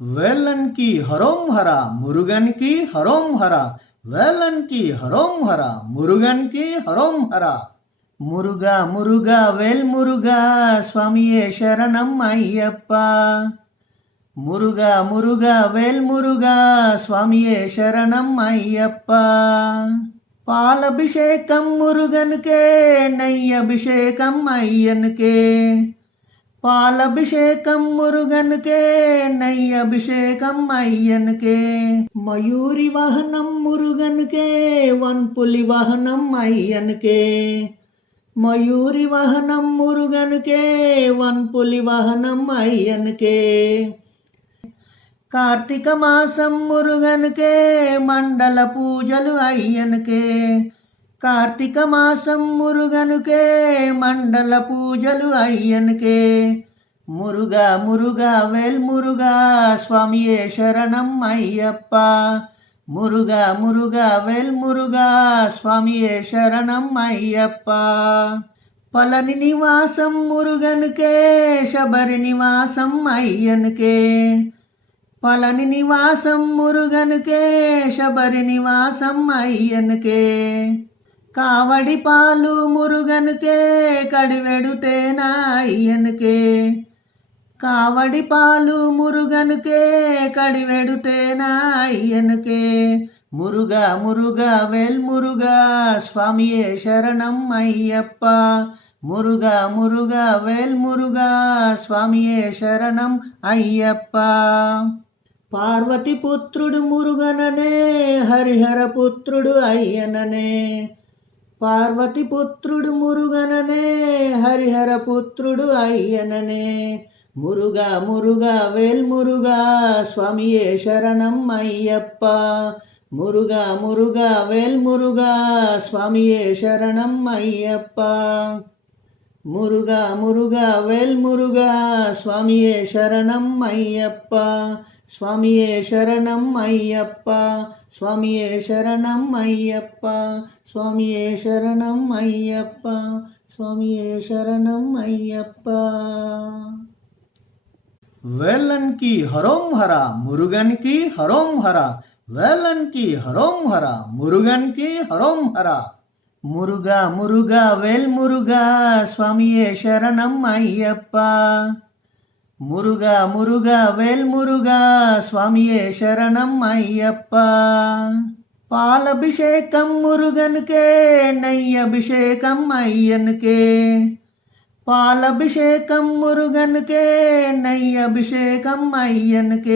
வேலன் கி ஹரோம் ஹரா முருகன் கி ஹரோம் ஹரா வேலன் கி ஹரோம் ஹரா முருகன் கி ஹரோம் ஹரா. முருகா முருகா வேல் முருகா சுவாமியே சரணம் ஐயப்பா. முருகா முருகா வேல் முருகா சுவாமியே சரணம் ஐயப்பா. பாலபிஷேகம் முருகனுக்கே நெய் அபிஷேகம் ஐயனுக்கே. பாலபிஷேகம் முருகனுக்கே நெய் அபிஷேகம் ஐயனுக்கே. மயூரி வாகனம் முருகனுக்கே வன்புலி வாகனம் ஐயனுக்கே. மயூரி వాహనం మురుగనుకే వన్పులి వాహనం అయ్యనుకే. కార్తీక మాసం మురుగనుకే మండల పూజలు అయ్యనుకే. కార్తీక మాసం మురుగనుకే మండల పూజలు అయ్యనుకే. మురుగా మురుగా వేల్ మురుగా స్వామియే శరణం అయ్యప్ప. మురుగా మురుగా వేల్ మురుగా స్వామియే శరణం అయ్యప్ప. పళని నివాసం మురుగనుకే శబరి నివాసం అయ్యనుకే. పళని నివాసం మురుగనుకే శబరి నివాసం అయ్యనుకే. కావడి పాలు మురుగనుకే కడివెడుతేనా అయ్యనుకే. కావడి పాలు మురుగనుకే కడివెడుతేనా అయ్యనుకే. మురుగా మురుగా వేల్ మురుగా స్వామియే శరణం అయ్యప్ప. మురుగా మురుగా వేల్ మురుగా స్వామియే శరణం అయ్యప్ప. పార్వతి పుత్రుడు మురుగననే హరిహర పుత్రుడు అయ్యననే. పార్వతి పుత్రుడు మురుగననే హరిహర పుత్రుడు అయ్యననే. మురుగా మురుగా వేల్ మురుగా స్వామియే శరణం అయ్యప్ప. మురుగా మురుగా వేల్ మురుగా స్వామియే శరణం అయ్యప్ప. మురుగా మురుగా వేల్ మురుగా స్వామియే శరణం అయ్యప్ప. స్వామియే శరణం అయ్యప్ప. స్వామియే శరణం అయ్యప్ప. స్వామియే శరణం అయ్యప్ప. స్వామియే శరణం అయ్యప్ప. వేలన్ కి హరోం హరా మురుగన్ కి హరోం హరా వేలన్ కి హరోం హరా మురుగన్ కి హరోం హరా. మురుగా మురుగా వేల్ మురుగా స్వామియే శరణం అయ్యప్ప. మురుగా మురుగా వేల్ మురుగా స్వామియే శరణం అయ్యప్ప. పాలభిషేకం మురుగనుకే నెయ్యి అభిషేకం అయ్యనుకే. పాలభిషేకం మురుగనుకే నెయ్యి అభిషేకం అయ్యనుకే.